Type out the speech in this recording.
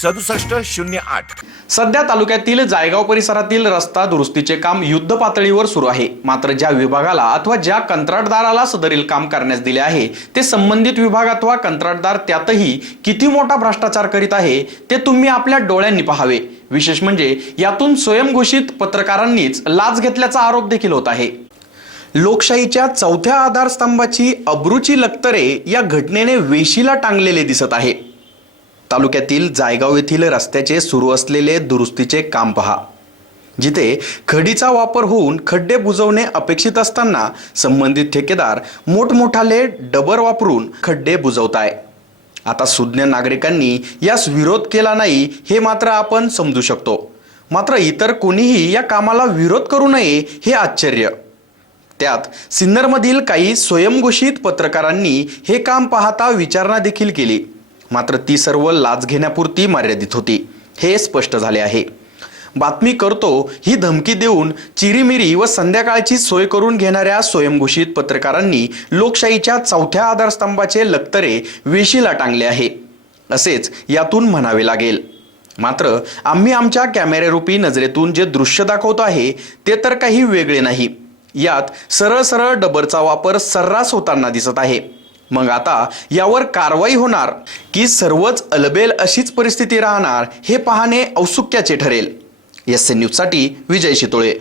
सदुसष्ट शून्य आठ. सध्या तालुक्यातील जायगाव परिसरातील रस्ता दुरुस्तीचे काम युद्ध पातळीवर सुरू आहे. मात्र ज्या विभागाला अथवा ज्या कंत्राटदाराला सदरील काम करण्यास दिले आहे ते संबंधित विभाग अथवा कंत्राटदार त्यातही किती मोठा भ्रष्टाचार करीत आहे ते तुम्ही आपल्या डोळ्यांनी पाहावे. विशेष म्हणजे यातून स्वयंघोषित पत्रकारांनीच लाच घेतल्याचा आरोप देखील होत आहे. लोकशाहीच्या चौथ्या आधारस्तंभाची अब्रुची लक्तरे या घटनेने वेशीला टांगलेले दिसत आहे. तालुक्यातील जायगाव येथील रस्त्याचे सुरू असलेले दुरुस्तीचे काम पहा. जिथे खडीचा वापर होऊन खड्डे बुजवणे अपेक्षित असताना संबंधित ठेकेदार मोठमोठाले डबर वापरून खड्डे बुजवताय. आता सुज्ञ नागरिकांनी यास विरोध केला नाही हे मात्र आपण समजू शकतो. मात्र इतर कोणीही या कामाला विरोध करू नये हे आश्चर्य. त्यात सिन्नरमधील काही स्वयंघोषित पत्रकारांनी हे काम पाहता विचारणा देखील केली. मात्र ती सर्व लाच घेण्यापुरती मर्यादित होती. हे स्पष्ट झाले आहे. बातमी करतो ही धमकी देऊन चिरीमिरी व संध्याकाळची सोय करून घेणाऱ्या स्वयंघोषित पत्रकारांनी लोकशाहीच्या चौथ्या आधारस्तंभाचे लक्तरे वेशीला टांगले आहे. असेच यातून म्हणावे लागेल. मात्र आम्ही आमच्या कॅमेऱ्यारूपी नजरेतून जे दृश्य दाखवतो आहे ते तर काही वेगळे नाही. यात सरळ सरळ डबरचा वापर सर्रास होताना दिसत आहे. मग आता यावर कारवाई होणार की सर्वच अलबेल अशीच परिस्थिती राहणार हे पाहणे औत्सुक्याचे ठरेल. एस एन न्यूजसाठी विजय शितोळे.